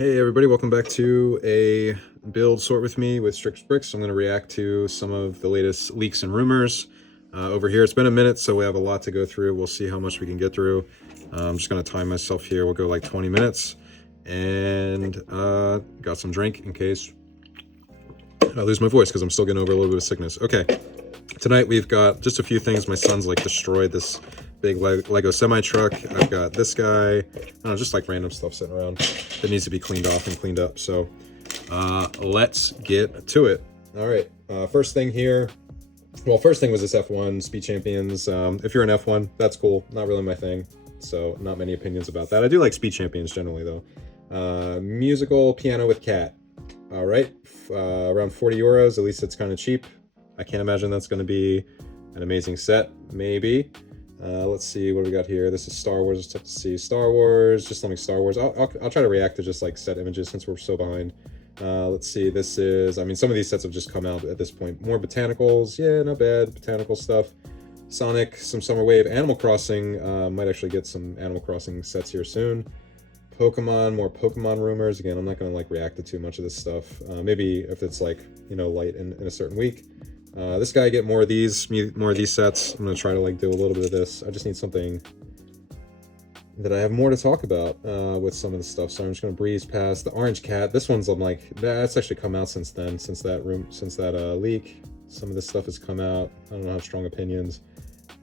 Hey everybody, welcome back to a build sort with me with Strix Bricks. I'm going to react to some of the latest leaks and rumors over here. It's been a minute, so we have a lot to go through. We'll see how much we can get through. I'm just going to time myself here. We'll go like 20 minutes and got some drink in case I lose my voice because I'm still getting over a little bit of sickness. Okay, tonight we've got just a few things. My son's like destroyed this big Lego semi-truck. I've got this guy, I don't know, just like random stuff sitting around that needs to be cleaned off and cleaned up. So let's get to it. All right, first thing here. Well, first thing was this F1 Speed Champions. If you're an F1, that's cool. Not really my thing, so not many opinions about that. I do like Speed Champions generally though. Musical piano with cat. All right, around 40 euros. At least it's kind of cheap. I can't imagine that's going to be an amazing set. Maybe. Let's see what we got here. This is Star Wars. It's tough to see. Star Wars, just something Star Wars. I'll try to react to just like set images since we're so behind. Let's see. This is, I mean, some of these sets have just come out at this point. More botanicals. Yeah, not bad. Botanical stuff. Sonic, some Summer Wave. Animal Crossing. Might actually get some Animal Crossing sets here soon. Pokemon, more Pokemon rumors. Again, I'm not going to like react to too much of this stuff. Maybe if it's like, you know, light in a certain week. This guy, get more of these sets. I'm gonna try to like do a little bit of this. I just need something that I have more to talk about with some of the stuff. So I'm just gonna breeze past the Orange Cat. This one's, I'm like, that's actually come out since then, since that leak. Some of this stuff has come out. I don't know how strong opinions.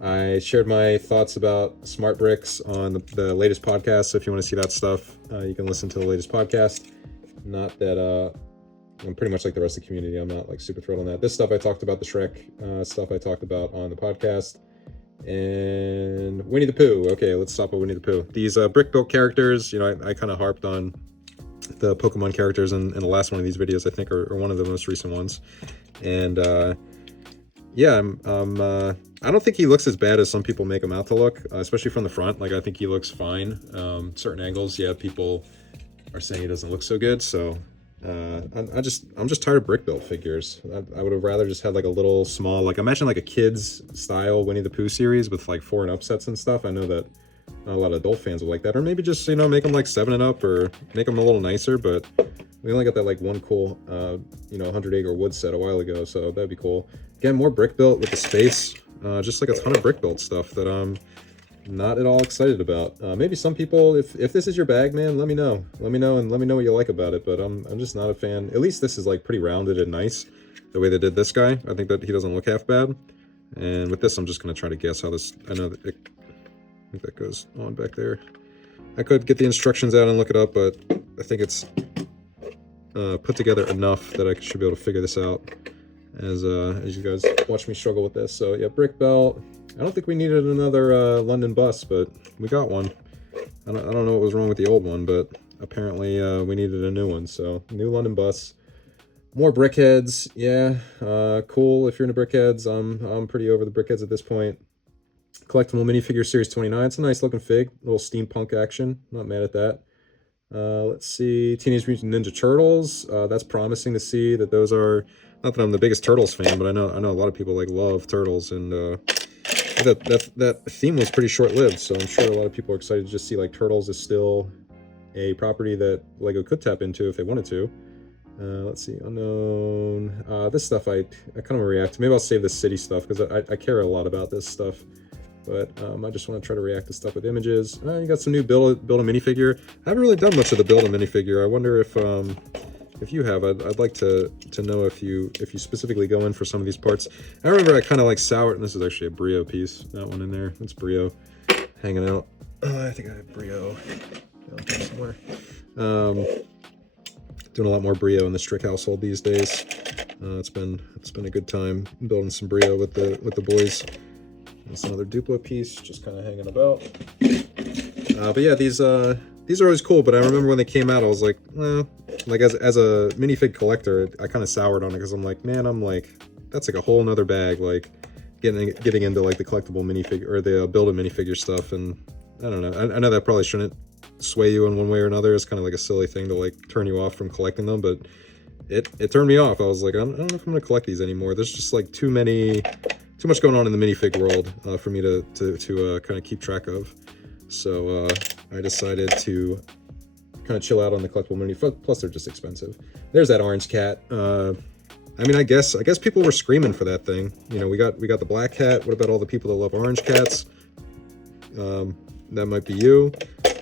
I shared my thoughts about smart bricks on the latest podcast. So if you want to see that stuff, you can listen to the latest podcast. Not that I'm pretty much like the rest of the community. I'm not like super thrilled on that. This stuff I talked about, the Shrek stuff I talked about on the podcast. And Winnie the Pooh. Okay, let's stop at Winnie the Pooh. These brick built characters, you know, I kind of harped on the Pokemon characters in the last one of these videos, I think, or one of the most recent ones. And yeah, I don't think he looks as bad as some people make him out to look, especially from the front. Like, I think he looks fine. Certain angles, yeah, people are saying he doesn't look so good, so I'm just tired of brick built figures. I would have rather just had like a little small, like imagine like a kids style Winnie the Pooh series with like 4 and up sets and stuff. I know that not a lot of adult fans will like that, or maybe just, you know, make them like 7 and up or make them a little nicer. But we only got that like one cool you know, 100 acre wood set a while ago, so that'd be cool. Again, more brick built with the space, just like a ton of brick built stuff that I'm not at all excited about. Maybe some people, if this is your bag, man, let me know and let me know what you like about it. But I'm just not a fan. At least this is like pretty rounded and nice the way they did this guy. I think that he doesn't look half bad. And with this, I'm just gonna try to guess how this, I know that I think that goes on back there. I could get the instructions out and look it up, but I think it's put together enough that I should be able to figure this out as you guys watch me struggle with this. So yeah, brick belt. I don't think we needed another London bus, but we got one. I don't know what was wrong with the old one, but apparently we needed a new one. So new London bus. More brickheads. Yeah, cool. If you're into brickheads, I'm pretty over the brickheads at this point. Collectible minifigure series 29. It's a nice looking fig. Little steampunk action. Not mad at that. Let's see. Teenage Mutant Ninja Turtles. That's promising to see that those are. Not that I'm the biggest Turtles fan, but I know a lot of people like love Turtles, and that theme was pretty short-lived, so I'm sure a lot of people are excited to just see like Turtles is still a property that Lego could tap into if they wanted to. Let's see, unknown. This stuff I kind of react to. Maybe I'll save the city stuff because I care a lot about this stuff. But I just want to try to react to stuff with images. You got some new build a minifigure. I haven't really done much of the build a minifigure. I wonder if you have. I'd like to know if you specifically go in for some of these parts. I remember I kind of like soured, and this is actually a Brio piece. That one in there. It's Brio hanging out. I think I have Brio down here somewhere. Doing a lot more Brio in the Strick household these days. It's been a good time building some Brio with the boys. It's another Duplo piece just kind of hanging about. But yeah, these are always cool, but I remember when they came out, I was like, like as a minifig collector, I kind of soured on it because I'm like, man, that's like a whole nother bag, like getting into like the collectible minifigure or the build a minifigure stuff. And I don't know, I know that probably shouldn't sway you in one way or another. It's kind of like a silly thing to like turn you off from collecting them, but it turned me off. I was like, I don't know if I'm gonna collect these anymore. There's just like too much going on in the minifig world for me to kind of keep track of. So I decided to kind of chill out on the collectible mini. Plus, they're just expensive. There's that orange cat. I mean, I guess people were screaming for that thing. You know, we got the black cat. What about all the people that love orange cats? That might be you.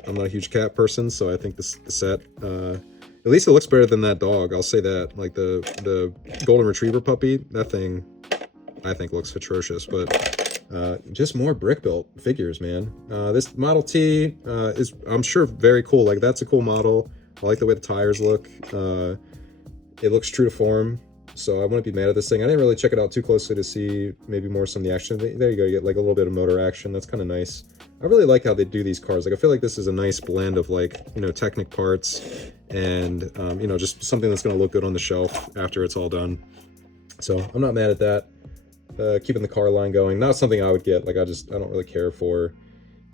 I'm not a huge cat person, so I think the set, at least it looks better than that dog. I'll say that. Like the golden retriever puppy, that thing, I think looks atrocious. But just more brick built figures, man. This Model T is, I'm sure, very cool. Like, that's a cool model. I like the way the tires look. It looks true to form. So I wouldn't be mad at this thing. I didn't really check it out too closely to see maybe more some of the action. There you go, you get like a little bit of motor action. That's kind of nice. I really like how they do these cars. Like, I feel like this is a nice blend of, like, you know, Technic parts and, you know, just something that's going to look good on the shelf after it's all done. So I'm not mad at that. Keeping the car line going. Not something I would get. Like, I don't really care for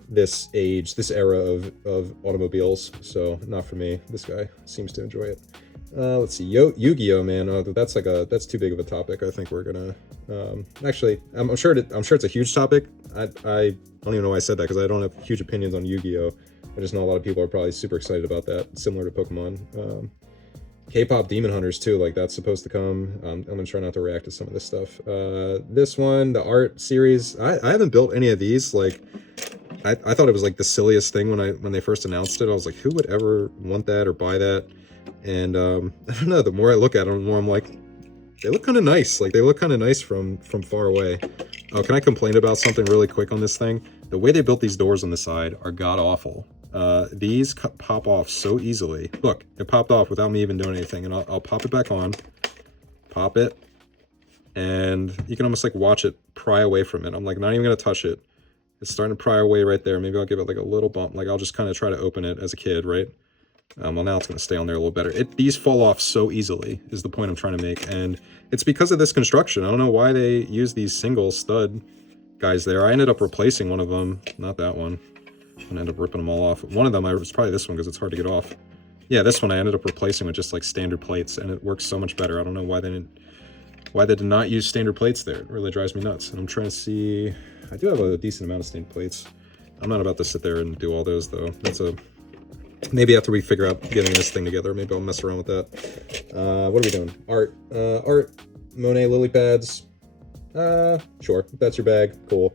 this age, this era of automobiles. So not for me. This guy seems to enjoy it. Let's see, Yu-Gi-Oh, man. That's too big of a topic. I think we're gonna actually, I'm sure it's a huge topic. I don't even know why I said that, because I don't have huge opinions on Yu-Gi-Oh. I just know a lot of people are probably super excited about that, similar to Pokemon. K-pop Demon Hunters too, like, that's supposed to come. I'm gonna try not to react to some of this stuff. This one, the art series, I haven't built any of these. Like, I thought it was like the silliest thing when they first announced it. I was like, who would ever want that or buy that? And I don't know, the more I look at them, the more I'm like, they look kind of nice. Like, they look kind of nice from far away. Oh, can I complain about something really quick on this thing? The way they built these doors on the side are god-awful. These pop off so easily. Look, it popped off without me even doing anything. And I'll pop it back on. Pop it. And you can almost, like, watch it pry away from it. I'm, like, not even going to touch it. It's starting to pry away right there. Maybe I'll give it, like, a little bump. Like, I'll just kind of try to open it as a kid, right? Well, now it's going to stay on there a little better. These fall off so easily, is the point I'm trying to make. And it's because of this construction. I don't know why they use these single stud guys there. I ended up replacing one of them. Not that one. I ended up ripping them all off. One of them, was probably this one, because it's hard to get off. Yeah, this one I ended up replacing with just, like, standard plates, and it works so much better. I don't know why they did not use standard plates there. It really drives me nuts. And I'm trying to see... I do have a decent amount of standard plates. I'm not about to sit there and do all those, though. That's a... Maybe after we figure out getting this thing together, maybe I'll mess around with that. What are we doing? Art. Art. Monet lily pads. Sure. If that's your bag. Cool.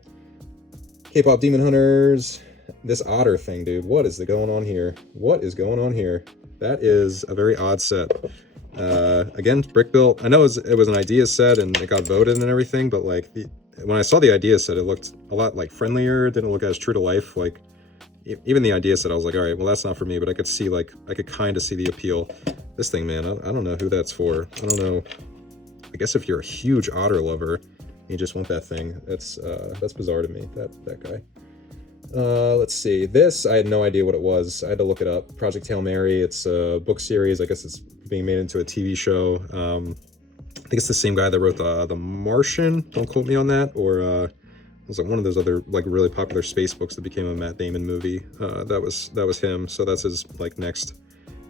K-pop Demon Hunters. This otter thing, dude. What is going on here? What is going on here? That is a very odd set. Again, brick built. I know it was an idea set and it got voted and everything, but, like, when I saw the idea set, it looked a lot, like, friendlier. It didn't look as true to life. Like, even the idea set, I was like, all right, well, that's not for me, but I could see, like, I could kind of see the appeal. This thing, man, I don't know who that's for. I don't know. I guess if you're a huge otter lover, you just want that thing. That's bizarre to me, that guy. Let's see. This, I had no idea what it was. I had to look it up. Project Hail Mary. It's a book series. I guess it's being made into a TV show. I think it's the same guy that wrote The Martian. Don't quote me on that. Or, it was like one of those other, like, really popular space books that became a Matt Damon movie. That was him. So that's his, like, next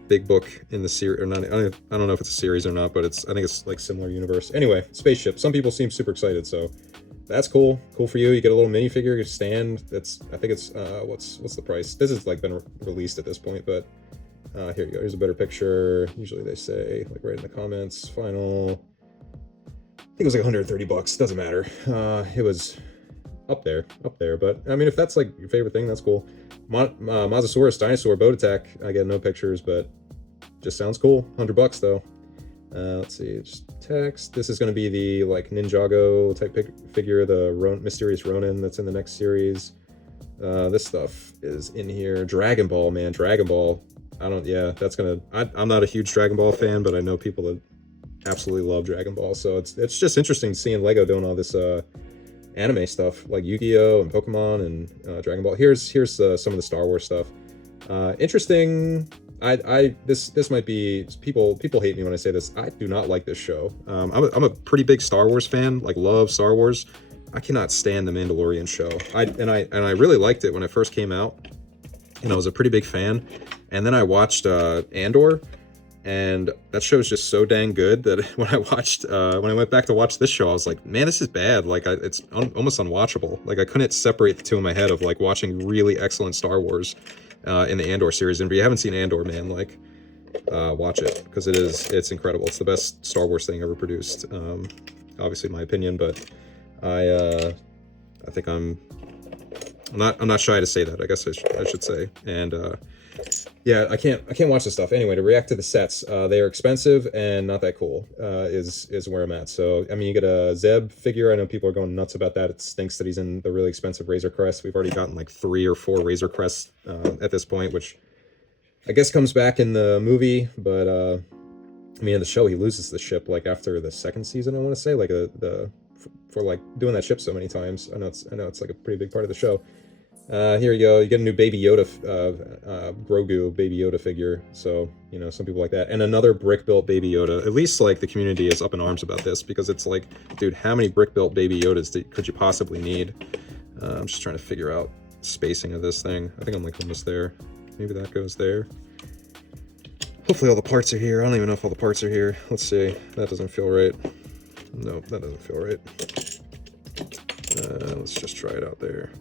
big book in the series. Or not, I don't know if it's a series or not, but I think it's, like, similar universe. Anyway, spaceship. Some people seem super excited, so that's cool. Cool for you. You get a little minifigure stand. I think it's what's the price? This has, like, been released at this point, but here you go. Here's a better picture. Usually they say, like, right in the comments, final. I think it was like $130. Doesn't matter. It was up there, but I mean, if that's, like, your favorite thing, that's cool. Mosasaurus Dinosaur Boat Attack. I get no pictures, but just sounds cool. $100 though. Let's see, just text. This is going to be the, like, Ninjago type figure, the Mysterious Ronin that's in the next series. This stuff is in here. Dragon Ball, man, Dragon Ball. That's gonna. I'm not a huge Dragon Ball fan, but I know people that absolutely love Dragon Ball, so it's just interesting seeing Lego doing all this anime stuff like Yu-Gi-Oh and Pokemon and Dragon Ball. Here's some of the Star Wars stuff. Interesting. This might be, people hate me when I say this. I do not like this show. I'm a pretty big Star Wars fan. Like, love Star Wars. I cannot stand the Mandalorian show. I really liked it when it first came out, and I was a pretty big fan. And then I watched Andor. And that show's just so dang good that when I went back to watch this show, I was like, man, this is bad. Like, it's almost unwatchable. Like, I couldn't separate the two in my head of, like, watching really excellent Star Wars in the Andor series. And if you haven't seen Andor, man, like, watch it, because it's incredible. It's the best Star Wars thing ever produced. Obviously my opinion, but I think I'm not shy to say that, I guess I should say. And yeah, I can't watch this stuff. Anyway, to react to the sets, they are expensive and not that cool, is where I'm at. So, I mean, you get a Zeb figure. I know people are going nuts about that. It stinks that he's in the really expensive Razor Crest. We've already gotten like 3 or 4 Razor Crests at this point, which I guess comes back in the movie, but I mean, in the show, he loses the ship like after the 2nd season, I want to say, like for like doing that ship so many times. I know it's like a pretty big part of the show. Here you go. You get a new Baby Yoda, Grogu Baby Yoda figure. So, you know, some people like that. And another brick-built Baby Yoda. At least, like, the community is up in arms about this, because it's like, dude, how many brick-built Baby Yodas could you possibly need? I'm just trying to figure out spacing of this thing. I think I'm, like, almost there. Maybe that goes there. Hopefully all the parts are here. I don't even know if all the parts are here. Let's see. That doesn't feel right. Nope, that doesn't feel right. Let's just try it out there.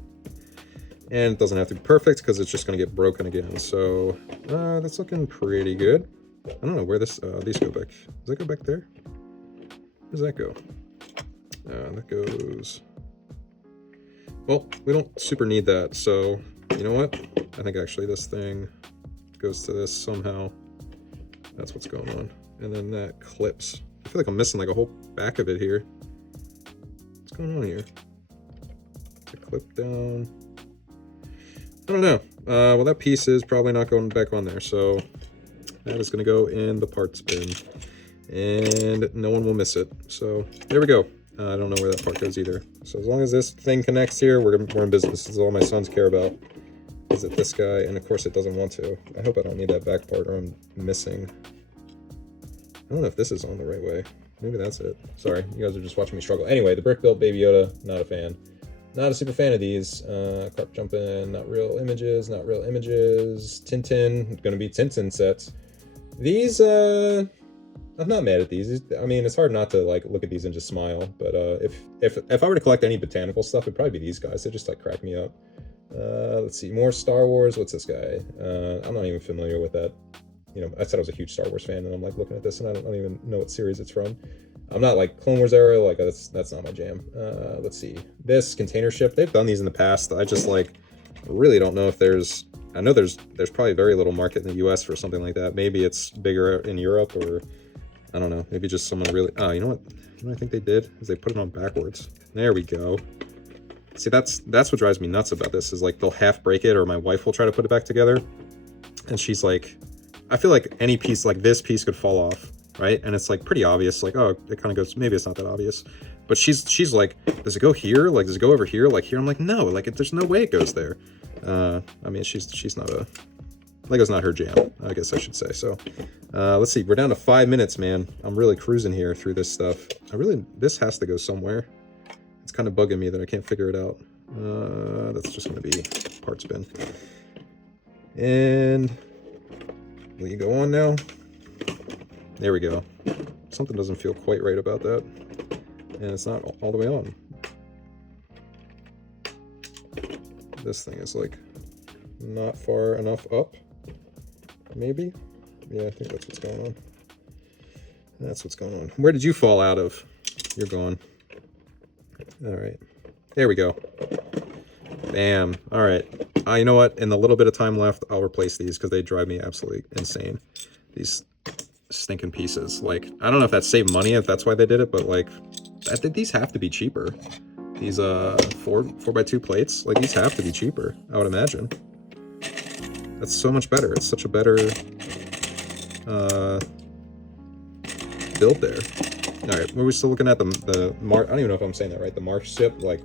And it doesn't have to be perfect, because it's just going to get broken again. So that's looking pretty good. I don't know where these go back. Does that go back there? Where does that go? That goes... Well, we don't super need that. So, you know what? I think actually this thing goes to this somehow. That's what's going on. And then that clips. I feel like I'm missing like a whole back of it here. What's going on here? The clip down. I don't know. Well, that piece is probably not going back on there, so that is going to go in the parts bin, and no one will miss it. So there we go. I don't know where that part goes either. So as long as this thing connects here, we're in business. This is all my sons care about. Is it this guy? And of course it doesn't want to. I hope I don't need that back part, or I'm missing. I don't know if this is on the right way. Maybe that's it. Sorry, you guys are just watching me struggle. Anyway, the brick-built Baby Yoda, not a fan. Not a super fan of these. Carp jumping, not real images, not real images. Tintin, gonna be Tintin sets. These, I'm not mad at these. I mean, it's hard not to like look at these and just smile. But if I were to collect any botanical stuff, it'd probably be these guys. They just like crack me up. Let's see, more Star Wars. What's this guy? I'm not even familiar with that. You know, I said I was a huge Star Wars fan, and I'm like looking at this, and I don't even know what series it's from. I'm not like Clone Wars era, like that's not my jam. Let's see, this container ship. They've done these in the past. I just like really don't know if there's. I know there's probably very little market in the U.S. for something like that. Maybe it's bigger in Europe, or I don't know. Maybe just someone really. Oh, you know what? You know what I think they did is they put it on backwards. There we go. See, that's what drives me nuts about this, is like they'll half break it, or my wife will try to put it back together, and she's like, I feel like any piece like this piece could fall off, right? And it's like pretty obvious, like, oh, it kind of goes, maybe it's not that obvious, but she's like, does it go here? Like, does it go over here? Like here? I'm like, no, like there's no way it goes there. I mean, she's not a, Lego's not her jam, I guess I should say. So let's see, we're down to 5 minutes, man. I'm really cruising here through this stuff. This has to go somewhere. It's kind of bugging me that I can't figure it out. That's just going to be parts bin. And will you go on now? There we go. Something doesn't feel quite right about that. And it's not all the way on. This thing is like not far enough up. Maybe? Yeah, I think that's what's going on. That's what's going on. Where did you fall out of? You're gone. All right, there we go. Bam. All right, you know what, in the little bit of time left, I'll replace these because they drive me absolutely insane, these stinking pieces. Like, I don't know if that saved money, if that's why they did it, but like, I think these have to be cheaper. These 4x2 plates, like these have to be cheaper, I would imagine. That's so much better. It's such a better build there. All right, we're still looking at the Mark. I don't even know if I'm saying that right. The Mark ship, like,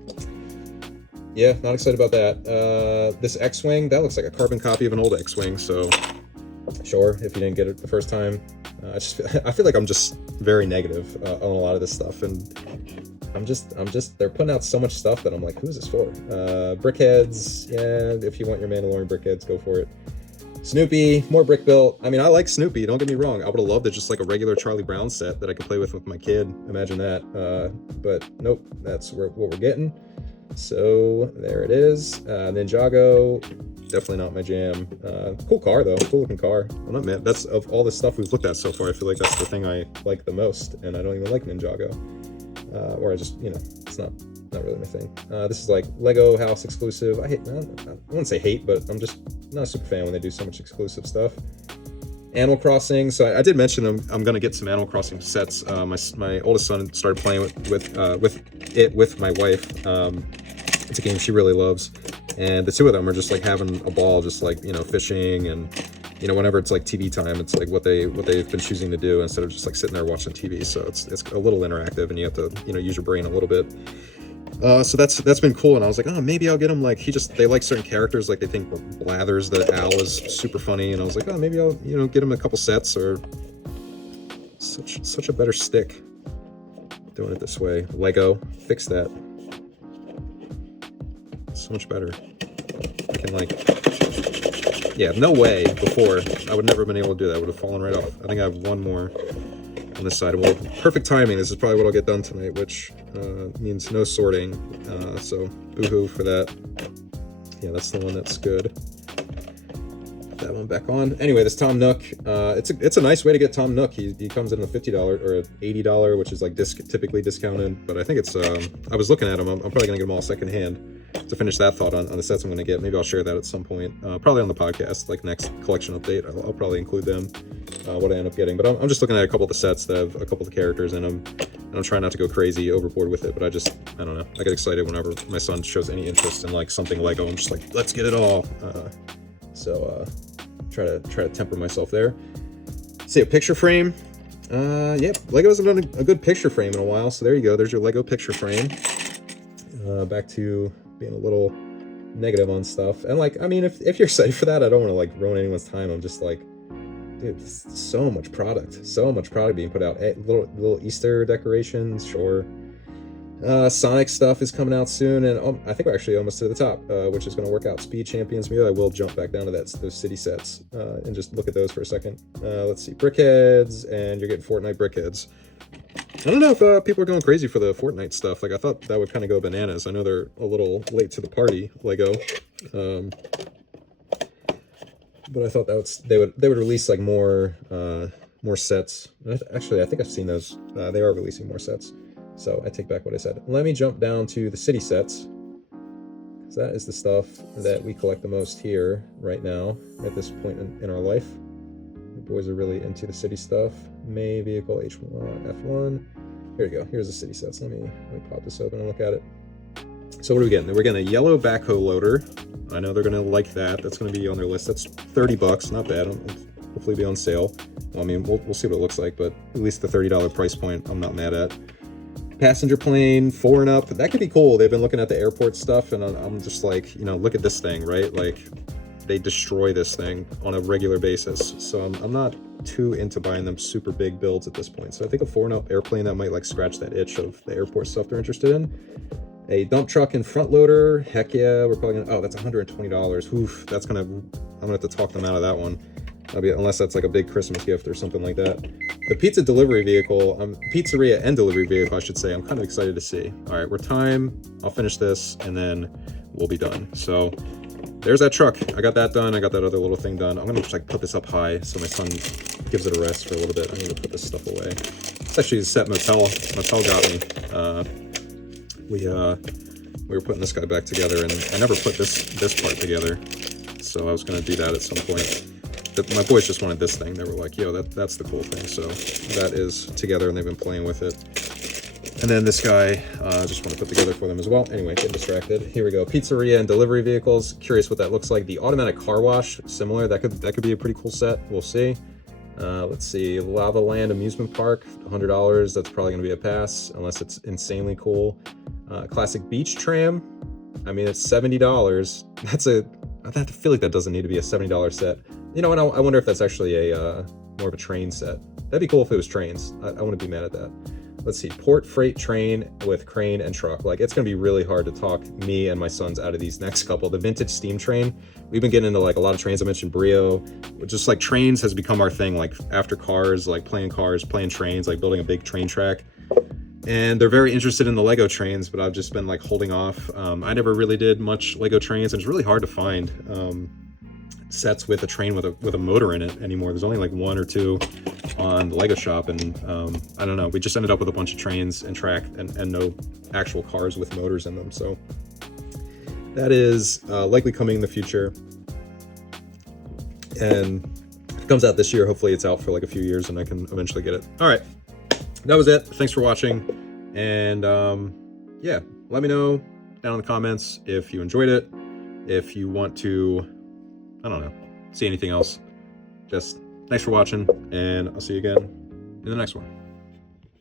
yeah, not excited about that. This X-Wing, that looks like a carbon copy of an old X-Wing, so sure, if you didn't get it the first time. I feel like I'm just very negative on a lot of this stuff, and they're putting out so much stuff that I'm like, who is this for? Brickheads, yeah, if you want your Mandalorian brickheads, go for it. Snoopy, more brick built. I mean, I like Snoopy, don't get me wrong. I would have loved it just like a regular Charlie Brown set that I could play with my kid. Imagine that. But nope, that's what we're getting. So there it is. Ninjago, definitely not my jam. Cool car though, cool looking car. I'm not mad. That's, of all the stuff we've looked at so far, I feel like that's the thing I like the most, and I don't even like Ninjago. Or I just, it's not really my thing. This is like Lego House exclusive. I wouldn't say hate, but I'm just not a super fan when they do so much exclusive stuff. Animal Crossing. So I did mention I'm gonna get some Animal Crossing sets. My oldest son started playing with my wife. It's a game she really loves, and the two of them are just like having a ball, just like fishing, and whenever it's like TV time, it's like what they've been choosing to do instead of just like sitting there watching TV. So it's a little interactive, and you have to use your brain a little bit. So that's been cool, and I was like, oh, maybe I'll get him. Like they like certain characters, like they think Blathers the owl is super funny, and I was like, oh, maybe I'll get him a couple sets, or such a better stick doing it this way. Lego, fix that. So much better. I can yeah, no way before I would never have been able to do that. I would have fallen right off. I think I have one more on this side. Well, perfect timing. This is probably what I'll get done tonight, which means no sorting. So boo-hoo for that. Yeah, that's the one that's good. Put that one back on. Anyway, this Tom Nook. It's a nice way to get Tom Nook. He comes in a $50 or $80, which is like typically discounted. But I think it's. I was looking at them. I'm probably gonna get them all secondhand to finish that thought on the sets I'm gonna get. Maybe I'll share that at some point. Probably on the podcast, like next collection update. I'll probably include them. What I end up getting, but I'm just looking at a couple of the sets that have a couple of the characters in them, and I'm trying not to go crazy overboard with it, but I don't know, I get excited whenever my son shows any interest in like something Lego. I'm just like, let's get it all. So try to temper myself there. See, a picture frame. Yep, Lego hasn't done a good picture frame in a while, so there you go, there's your Lego picture frame. Back to being a little negative on stuff, and like, I mean, if you're excited for that, I don't want to like ruin anyone's time. I'm just like, dude, so much product being put out. Little Easter decorations, sure. Sonic stuff is coming out soon, and I think we're actually almost to the top, which is going to work out. Speed Champions. Maybe I will jump back down to those city sets and just look at those for a second. Let's see, Brickheads, and you're getting Fortnite Brickheads. I don't know if people are going crazy for the Fortnite stuff. Like, I thought that would kind of go bananas. I know they're a little late to the party, Lego. But I thought they would release like more sets. Actually, I think I've seen those. They are releasing more sets, so I take back what I said. Let me jump down to the city sets, because that is the stuff that we collect the most here right now at this point in our life. The boys are really into the city stuff. May vehicle H1 F1. Here we go. Here's the city sets. Let me pop this open and look at it. So what are we getting? We're getting a yellow backhoe loader. I know they're gonna like that. That's gonna be on their list. That's $30, not bad. Hopefully be on sale. Well, I mean, we'll see what it looks like, but at least the $30 price point, I'm not mad at. Passenger plane, 4 and up. That could be cool. They've been looking at the airport stuff, and I'm just like, look at this thing, right? Like, they destroy this thing on a regular basis. So I'm not too into buying them super big builds at this point. So I think a 4 and up airplane that might like scratch that itch of the airport stuff they're interested in. A dump truck and front loader, heck yeah, we're probably gonna, oh, that's $120. Oof, I'm gonna have to talk them out of that one. Unless that's like a big Christmas gift or something like that. The pizza delivery vehicle, pizzeria and delivery vehicle, I should say, I'm kind of excited to see. All right, we're time, I'll finish this, and then we'll be done. So there's that truck. I got that done, I got that other little thing done. I'm gonna just like put this up high so my son gives it a rest for a little bit. I need to put this stuff away. It's actually a set Motel got me. We were putting this guy back together, and I never put this part together, so I was going to do that at some point. My boys just wanted this thing. They were like, yo, that's the cool thing. So that is together, and they've been playing with it. And then this guy, I just want to put together for them as well. Anyway, get distracted. Here we go. Pizzeria and delivery vehicles. Curious what that looks like. The automatic car wash, similar. That could be a pretty cool set. We'll see. Let's see. Lava Land Amusement Park, $100. That's probably going to be a pass, unless it's insanely cool. Classic beach tram. I mean, it's $70. I feel like that doesn't need to be a $70 set. And I wonder if that's actually a more of a train set. That'd be cool if it was trains. I wouldn't be mad at that. Let's see, port freight train with crane and truck. Like, it's gonna be really hard to talk me and my sons out of these next couple. The vintage steam train, we've been getting into like a lot of trains. I mentioned Brio. Just like trains has become our thing. Like, after cars, like playing trains, like building a big train track. and they're very interested in the Lego trains, but I've just been like holding off. I never really did much Lego trains, and it's really hard to find sets with a train with a motor in it anymore. There's only like 1 or 2 on the Lego shop, and I don't know. We just ended up with a bunch of trains and track and no actual cars with motors in them. So that is likely coming in the future, and if it comes out this year, hopefully it's out for like a few years and I can eventually get it. All right, that was it. Thanks for watching, and yeah, let me know down in the comments if you enjoyed it, if you want to, I don't know, see anything else. Just thanks for watching, and I'll see you again in the next one.